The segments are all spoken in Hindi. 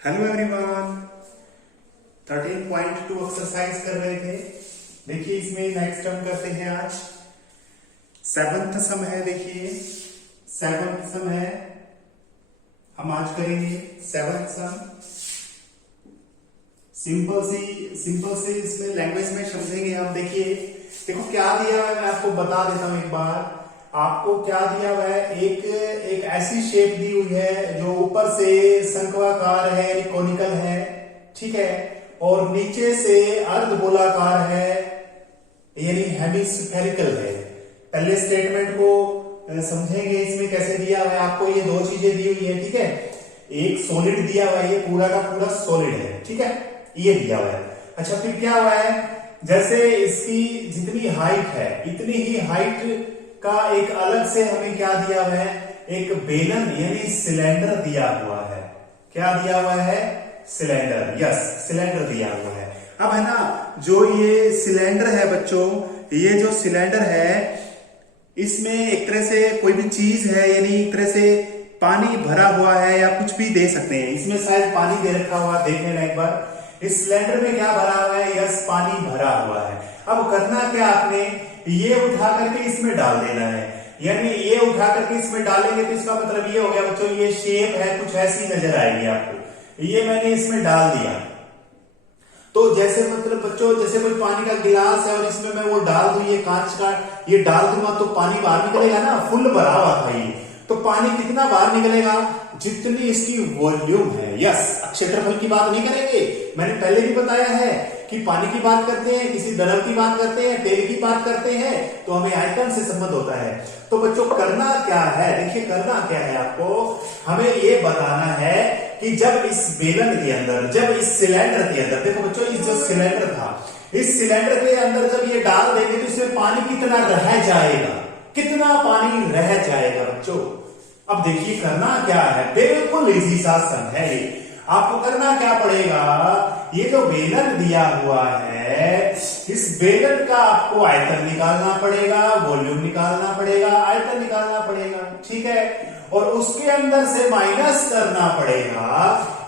हेलो एवरीवन, 13.2 एक्सरसाइज कर रहे थे। देखिए इसमें नेक्स्ट हम करते हैं आज सेवंथ सम है। देखिए सेवंथ सम है, हम आज करेंगे सेवंथ सम। सिंपल सी इसमें लैंग्वेज में समझेंगे हम। देखिए देखो क्या दिया है, मैं आपको बता देता हूं एक बार। आपको क्या दिया हुआ है, एक ऐसी शेप दी हुई है जो ऊपर से शंक्वाकार है यानी कोनिकल है, ठीक है, और नीचे से अर्धगोलाकार है यानी हेमिस्फेरिकल है। पहले स्टेटमेंट को समझेंगे इसमें कैसे दिया हुआ है। आपको ये दो चीजें दी हुई है, ठीक है। एक सॉलिड दिया हुआ है, ये पूरा का पूरा सॉलिड है, ठीक है, ये दिया हुआ है। अच्छा फिर क्या हुआ है, जैसे इसकी जितनी हाइट है इतनी ही हाइट का एक अलग से हमें क्या दिया हुआ है, एक बेलन यानी सिलेंडर दिया हुआ है। क्या दिया हुआ है, सिलेंडर। यस, सिलेंडर दिया हुआ है। अब है ना, जो ये सिलेंडर है बच्चों, ये जो सिलेंडर है इसमें एक तरह से कोई भी चीज है यानी एक तरह से पानी भरा हुआ है या कुछ भी दे सकते हैं। इसमें शायद पानी दे रखा हुआ, देख लेना एक बार। इस सिलेंडर में क्या भरा हुआ है, यस, पानी भरा हुआ है। अब करना क्या, आपने ये उठा करके इसमें डाल देना है। यानी ये उठा करके इसमें डालेंगे तो इसका मतलब ये हो गया बच्चों, ये शेप है कुछ ऐसी नजर आएगी आपको। ये मैंने इसमें डाल दिया तो जैसे मतलब बच्चों, जैसे कोई पानी का गिलास है और इसमें मैं वो डाल दूं, ये कांच का ये डाल दूंगा तो पानी बाहर निकलेगा ना। फुल भरा हुआ था ये, तो पानी कितना बाहर निकलेगा, जितनी इसकी वॉल्यूम है। यस, क्षेत्रफल की बात नहीं करेंगे, मैंने पहले भी बताया है कि पानी की बात करते हैं, किसी द्रव की बात करते हैं, तेल की बात करते हैं तो हमें आयतन से संबंध होता है। तो बच्चों करना क्या है, देखिए करना क्या है, आपको हमें ये बताना है कि जब इस बेलन के अंदर, जब इस सिलेंडर के अंदर, देखो बच्चों इस जो सिलेंडर था, इस सिलेंडर के अंदर जब ये डाल देंगे तो इसमें पानी कितना रह जाएगा, कितना पानी रह जाएगा बच्चों। अब देखिए करना क्या है, बिल्कुल इजी सा सम है ये। आपको करना क्या पड़ेगा, ये जो बेलन दिया हुआ है, इस बेलन का आपको आयतन निकालना पड़ेगा, वॉल्यूम निकालना पड़ेगा, आयतन निकालना पड़ेगा, ठीक है। और उसके अंदर से माइनस करना पड़ेगा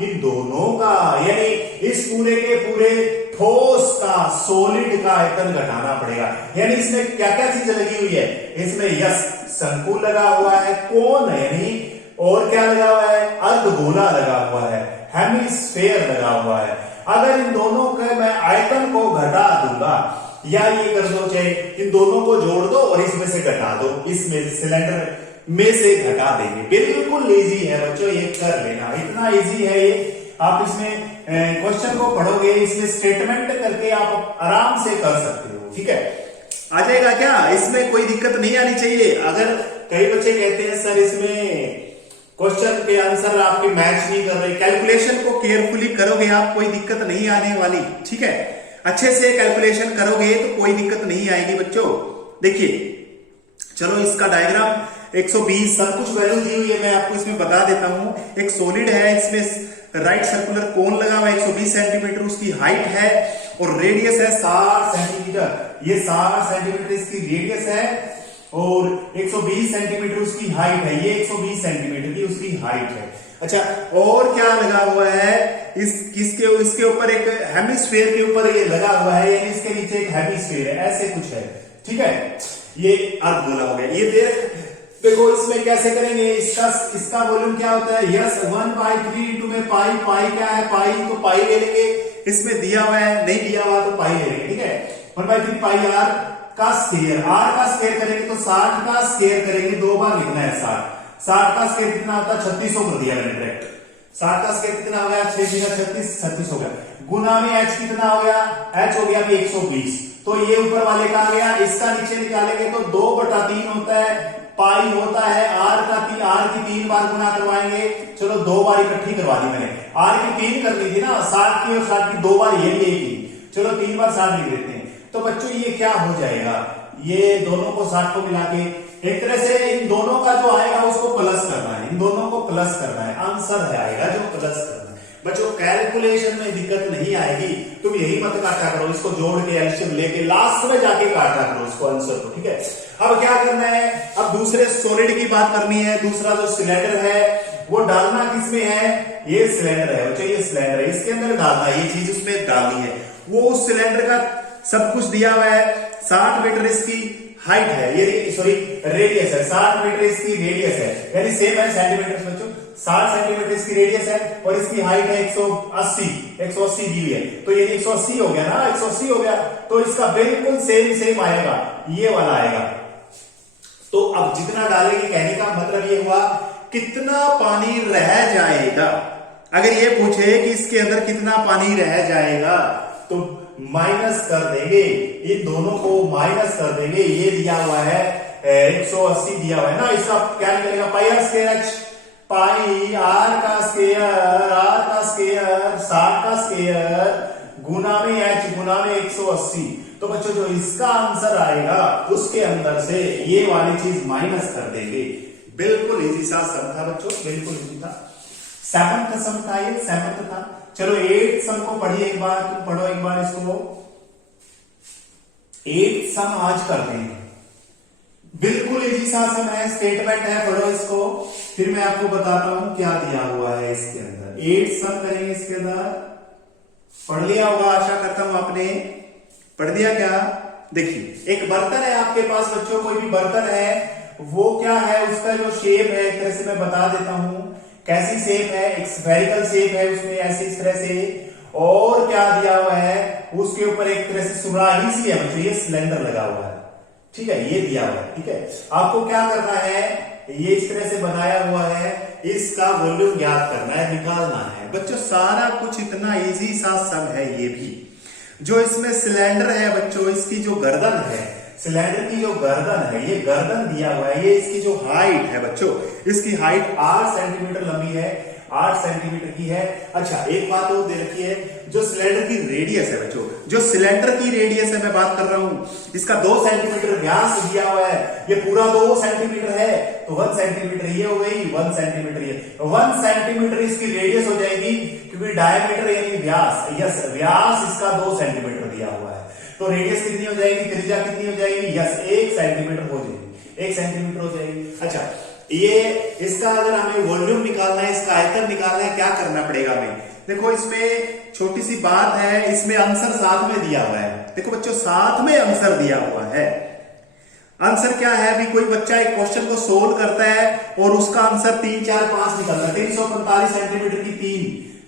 इन दोनों का, यानी इस पूरे के पूरे ठोस का, सॉलिड का आयतन घटाना पड़ेगा। यानी इसमें क्या क्या चीजें लगी हुई है, इसमें यस शंकु लगा हुआ है, कोन यानी, और क्या लगा हुआ है, अर्धगोला लगा हुआ है, हेमिस्फेयर लगा हुआ है। अगर इन दोनों के मैं आयतन को घटा दूंगा, या ये कर दो, चाहे इन दोनों को जोड़ दो और इसमें से घटा दो, इसमें सिलेंडर में से घटा देंगे। बिल्कुल इजी है बच्चों, ये कर लेना, इतना इजी है ये। आप इसमें क्वेश्चन को पढ़ोगे, इसमें स्टेटमेंट करके आप आराम से कर सकते हो, ठीक है। आ जाएगा क्या, इसमें कोई दिक्कत नहीं आनी चाहिए। अगर कई बच्चे कहते हैं सर इसमें क्वेश्चन के आंसर आपके मैच नहीं कर रहे, कैलकुलेशन को केयरफुली करोगे आप, कोई दिक्कत नहीं आने वाली, ठीक है। अच्छे से कैलकुलेशन करोगे तो कोई दिक्कत नहीं आएगी बच्चों। देखिए चलो इसका डायग्राम 120 सब कुछ वैल्यू दी हुई है, मैं आपको इसमें बता देता हूं। एक सॉलिड है, इसमें राइट सर्कुलर कोन लगा हुआ है, 120 सेंटीमीटर उसकी हाइट है, और रेडियस है 60 सेंटीमीटर। ये 60 सेंटीमीटर इसकी रेडियस है और 120 सेंटीमीटर उसकी हाइट है। ये 120 सेंटीमीटर की उसकी हाइट है। अच्छा, और क्या लगा हुआ है, इसके ऊपर एक हेमिस्फीयर के ऊपर ये लगा हुआ है, यानी इसके नीचे एक हेमिस्फीयर है, ऐसे कुछ है, ठीक है। ये अर्धगोला हो गया। ये देखो इसमें कैसे करेंगे, इसका वॉल्यूम क्या होता है, यस 1/3 इंटू में पाई। पाई क्या है, पाई, तो पाई ले लेंगे। इसमें दिया हुआ है, नहीं दिया हुआ तो पाई ले लेंगे, ठीक है। 1/3 पाई आर का स्क्वायर, आर का स्क्वायर करेंगे तो 60 का स्क्वायर करेंगे, दो बार लिखना है 60 का स्क्वायर कितना होता है, 3600 कर दिया मैंने डायरेक्ट। 60 का स्क्वायर कितना हो गया, 36 हो गया, गुना में h कितना हो गया, h हो गया 120। तो ये ऊपर वाले का आ गया, इसका नीचे निकालेंगे तो 2/3 होता है, पाई होता है, आर की 3 बार गुना करवाएंगे। चलो 2 बार इकट्ठी करवा दी मैंने, आर की 3 कर ली थी ना, 60 की और 60 की 2 बार, ये भी एक ही, चलो 3 बार 60 लिख देते हैं। तो बच्चों ये क्या हो जाएगा, ये दोनों को 60 को मिला के एक तरह से इन दोनों का जो आएगा उसको प्लस करना है, इन दोनों को प्लस करना है, आंसर है आएगा जो प्लस करना है। बच्चों कैलकुलेशन में दिक्कत नहीं आएगी, तुम यही मत काटा करो, इसको जोड़ के एलसीएम लेके लास्ट में जाके काटा करो इसको आंसर को, ठीक है। अब क्या करना है, अब दूसरे सॉलिड की बात करनी है। दूसरा जो सिलेंडर है वो डालना किसमें है, ये सिलेंडर है बच्चों, ये सिलेंडर है, इसके अंदर डालना, ये चीज उसमें डालनी है। वो उस सिलेंडर का सब कुछ दिया हुआ है, 60 मीटर इसकी हाइट है, ये सॉरी रेडियस है, 60 मीटर इसकी रेडियस है, यानी सेम है सेंटीमीटर बच्चों, 60 सेंटीमीटर इसकी रेडियस है और इसकी हाइट है 180 दी हुई है, तो ये 180 हो गया ना, 180 हो गया, तो इसका बिल्कुल सेम आएगा, ये वाला आएगा। तो अब जितना डालेंगे, कहने का मतलब ये हुआ कितना पानी रह जाएगा। अगर ये पूछे कि इसके अंदर कितना पानी रह जाएगा तो माइनस कर देंगे, इन दोनों को माइनस कर देंगे। ये दिया हुआ है 180 दिया हुआ है ना, इसका क्या निकलेगा, pi r square h, pi r का स्क्वायर 60 का स्क्वायर गुना में एच गुना में 180। तो बच्चों जो इसका आंसर आएगा उसके अंदर से ये वाली चीज माइनस कर देंगे। बिल्कुल इजी सा सम था बच्चों, बिल्कुल इजी था। 7th सम था ये, 7th था। चलो 8th सम को पढ़िए एक बार, तुम पढ़ो एक बार इसको। 8th सम आज करते हैं, बिल्कुल इजी सा सम है, स्टेटमेंट है, पढ़ो इसको, फिर मैं आपको बताता हूं क्या दिया हुआ है इसके अंदर। 8th सम करेंगे इसके अंदर, पढ़ लिया होगा आशा करता हूं आपने, पढ़ दिया क्या। देखिए एक बर्तन है आपके पास बच्चों, कोई भी बर्तन है, वो क्या है, उसका जो शेप है एक तरह से मैं बता देता हूं कैसी शेप है, एक स्फेरिकल शेप है उसमें ऐसे इस तरह से, और क्या दिया हुआ है उसके ऊपर एक तरह से सुराही सी है बच्चों, ये सिलेंडर लगा हुआ है, ठीक है, ये दिया हुआ है, ठीक है। आपको क्या करना है, ये इस तरह से बनाया हुआ है, इसका वॉल्यूम ज्ञात करना है, निकालना है बच्चों। सारा कुछ इतना इजी सा सम है। ये भी जो इसमें सिलेंडर है बच्चों, इसकी जो गर्दन है, सिलेंडर की जो गर्दन है, ये गर्दन दिया हुआ है, ये इसकी जो हाइट है बच्चों, इसकी हाइट 8 सेंटीमीटर लंबी है, 8 सेंटीमीटर की है। अच्छा एक बात और दे रखी है, जो सिलेंडर की रेडियस है बच्चों, जो सिलेंडर की रेडियस है मैं बात कर रहा हूं, इसका 2 सेंटीमीटर व्यास दिया हुआ है, ये पूरा 2 सेंटीमीटर है, तो 1 सेंटीमीटर ये हो गई, 1 सेंटीमीटर ये, 1 सेंटीमीटर इसकी रेडियस हो जाएगी, क्योंकि डायमीटर यानी व्यास, यस व्यास इसका 2 सेंटीमीटर दिया हुआ है, तो रेडियस कितनी हो जाएगी, त्रिज्या कितनी हो जाएगी, यस 1 सेंटीमीटर हो जाएगी, 1 सेंटीमीटर हो जाएगी। अच्छा ये इसका अगर हमें वॉल्यूम निकालना है, इसका आयतन निकालना है, क्या करना पड़ेगा हमें, देखो इसमें छोटी सी बात है, इसमें आंसर साथ में दिया हुआ है, देखो बच्चों साथ में आंसर दिया हुआ है। आंसर क्या है, अभी कोई बच्चा एक क्वेश्चन को सोल्व करता है और उसका आंसर 3, 4, 5 निकलता है, 345 सेंटीमीटर की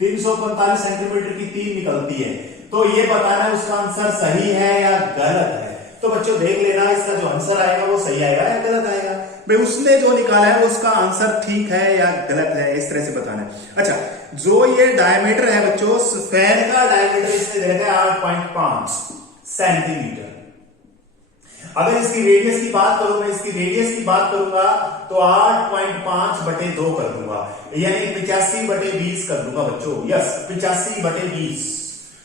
345 सेंटीमीटर की 3 निकलती है, तो ये बताना है उसका आंसर सही है या गलत है। तो बच्चों देख लेना, इसका जो आंसर आएगा वो सही आएगा या गलत आएगा, भाई उसने जो निकाला है उसका आंसर ठीक है या गलत है, इस तरह से बताना है। अच्छा जो ये डायमीटर है बच्चों, स्फेयर का डायमीटर इसने दे रखा है 8.5 सेंटीमीटर। अगर इसकी रेडियस की बात करूं, मैं इसकी रेडियस की बात करूंगा तो 8.5/2 कर दूंगा, यानी 85/20 कर दूंगा बच्चों, यस 85/20,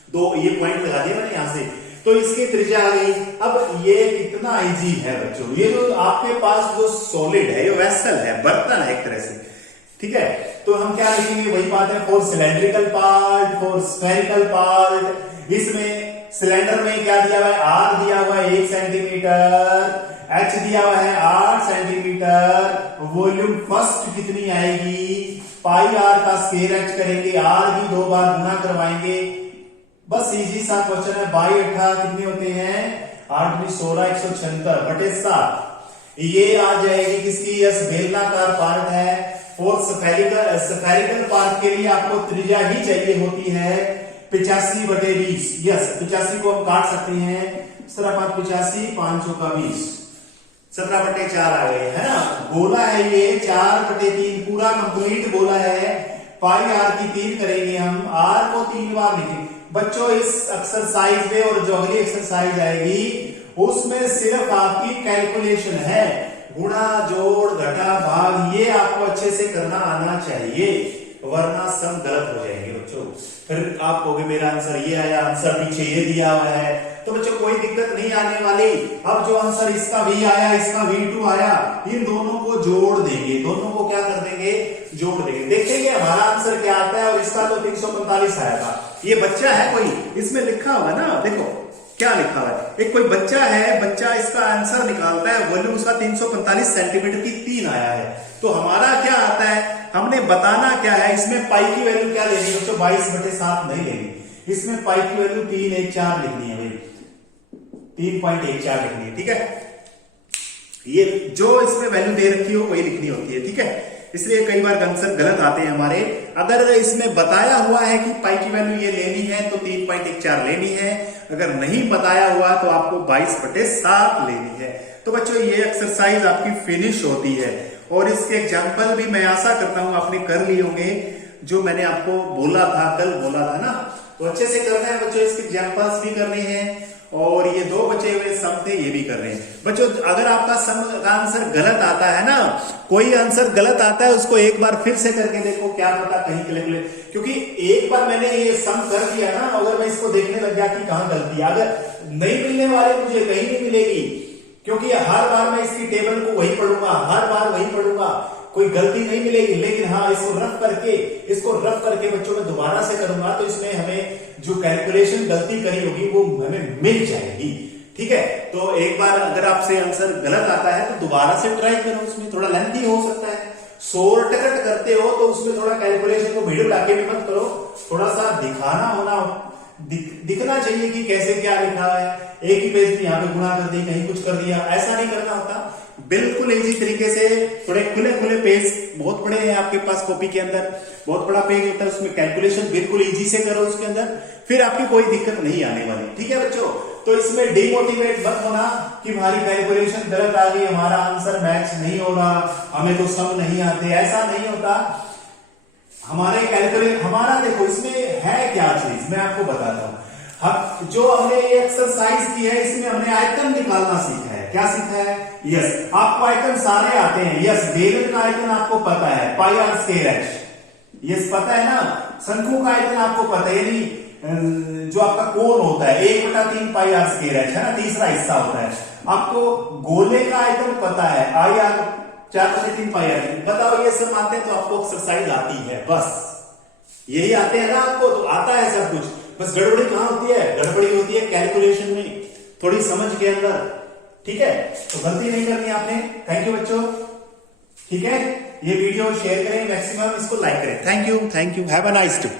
2 ये पॉइंट लगा दिया मैंने यहां से, तो इसकी त्रिज्या आ गई। अब ये कितना इजी है बच्चों, ये जो आपके पास जो सॉलिड है, ये वेसल है, बर्तन है एक तरह से, ठीक है, तो हम क्या लिखेंगे, वही बात है, for cylindrical part, for spherical part, इसमें सिलेंडर में क्या दिया हुआ है, आर दिया हुआ है 1 सेंटीमीटर, एच दिया हुआ है 8 सेंटीमीटर, वॉल्यूम फर्स्ट कितनी आएगी, पाई आर का स्क्वायर एच करेंगे, आर भी 2 बार गुना करवाएंगे, बस इजी सा क्वेश्चन है। 22 कितने होते हैं, 8 भी 16, 176/7, ये आ जाएगी किसकी, यस बेलनाकार पार्ट है। फोर स्फेरिकल पार्ट के लिए आपको त्रिज्या ही चाहिए होती है 85/20, यस 85 को हम काट सकते हैं, 17/5 5 का 20, 17/4 आ गए है ना। गोला है ये 4/3 पूरा कंप्लीट गोला है, पाई आर की 3 करेंगे हम, आर को 3 बार लिखेंगे बच्चों इस एक्सरसाइज में, और जो अगली एक्सरसाइज आएगी उसमें सिर्फ आपकी कैलकुलेशन है, गुणा जोड़ घटा भाग, ये आपको अच्छे से करना आना चाहिए, वरना सब गलत हो जाएंगे बच्चों। फिर आप कहोगे मेरा आंसर ये आया, आंसर पीछे ये दिया हुआ है, तो बच्चों कोई दिक्कत नहीं आने वाली। अब जो आंसर इसका V आया, इसका V2 आया, इन दोनों को जोड़ देंगे, दोनों को क्या कर देंगे, जोड़ देंगे, देखेंगे हमारा आंसर क्या आता है। और इसका तो 345 आया था, ये बच्चा है कोई, इसमें लिखा हुआ ना, देखो क्या लिखा हुआ है, एक कोई बच्चा है, बच्चा इसका आंसर निकालता है, वॉल्यूम उसका 345 सेंटीमीटर की 3 आया है, तो हमारा क्या आता है, हमने बताना क्या है, इसमें पाई की वैल्यू क्या लेनी है बच्चों, 22/7 नहीं लेनी, इसमें पाई की वैल्यू 314 लिखनी है भाई, 3.14 लिखनी है, ठीक है। ये जो इसमें वैल्यू दे रखी हो वही लिखनी होती है, ठीक है। इसलिए कई बार आंसर गलत आते हैं हमारे। अगर इसमें बताया हुआ है कि पाई की वैल्यू ये लेनी है तो 3.14 लेनी है, अगर नहीं बताया हुआ तो आपको 22/7 लेनी है। तो बच्चों ये एक्सरसाइज आपकी फिनिश होती है, और इसके एग्जाम्पल भी मैं आशा करता हूं आपने कर लिए होंगे, जो मैंने आपको बोला था, कल बोला था ना, तो अच्छे से करना है बच्चों। इसके एग्जाम्पल्स भी करने हैं, और ये 2 बचे हुए सम थे ये भी कर रहे हैं बच्चों। अगर आपका सम का आंसर गलत आता है ना, कोई आंसर गलत आता है, उसको एक बार फिर से करके देखो, क्या पता कहीं के, क्योंकि एक बार मैंने ये सम कर दिया ना, अगर मैं इसको देखने लग गया कि कहां गलती है, अगर नहीं मिलने वाले मुझे कहीं नहीं मिलेगी, क्योंकि हर बार मैं इसकी टेबल को वही पढ़ूंगा, हर बार वही पढ़ूंगा, कोई गलती नहीं मिलेगी। लेकिन हाँ, इसको रफ करके बच्चों में दोबारा से करूंगा, तो इसमें हमें जो कैलकुलेशन गलती करी होगी वो हमें मिल जाएगी, ठीक है। तो एक बार अगर आपसे आंसर गलत आता है तो दोबारा से ट्राई करो, उसमें थोड़ा लेंथी हो सकता है, शॉर्टकट करते हो तो उसमें थोड़ा कैलकुलेशन को वीडियो लाके भी मत करो, थोड़ा सा दिखना चाहिए कि कैसे क्या लिखा है। एक ही पेज में यहाँ पे गुणा कर दी, कहीं कुछ कर दिया, ऐसा नहीं करना होता। बिल्कुल इजी तरीके से, थोड़े खुले पेज बहुत बड़े हैं आपके पास कॉपी के अंदर, बहुत बड़ा पेज होता है, उसमें कैलकुलेशन बिल्कुल इजी से करो उसके अंदर, फिर आपकी कोई दिक्कत नहीं आने वाली, ठीक है बच्चों। तो इसमें डिमोटिवेट मत होना कि हमारी कैलकुलेशन गलत आ गई, हमारा आंसर मैच नहीं हो रहा, हमें तो सम नहीं आते, ऐसा नहीं होता। हमारा देखो इसमें है क्या चीज, मैं आपको बताता हूं। हम जो हमने ये एक्सरसाइज की है, इसमें हमने आइकन निकालना सीखा है। क्या सीखा है? यस, आपको आइकन सारे आते हैं। यस, बेलन का आइकन आपको पता है, पाई आर स्क्वायर एच, यस पता है ना। शंकु का आइकन आपको पता है, यानी जो आपका कोण होता है 1/3 पाई आर स्क्वायर एच है ना, तीसरा हिस्सा होता है। आपको गोले का आइकन पता है, आई आर 4/3 पाई आर। बताओ ये सब आते हैं तो आपको एक्सरसाइज आती है, बस यही आते हैं ना आपको, तो आता है सब कुछ। बस गड़बड़ी कहां होती है? गड़बड़ी होती है कैलकुलेशन में, थोड़ी समझ के अंदर, ठीक है। तो गलती नहीं करनी आपने। थैंक यू बच्चों, ठीक है। ये वीडियो शेयर करें, मैक्सिमम इसको लाइक करें। Thank you, have a nice day.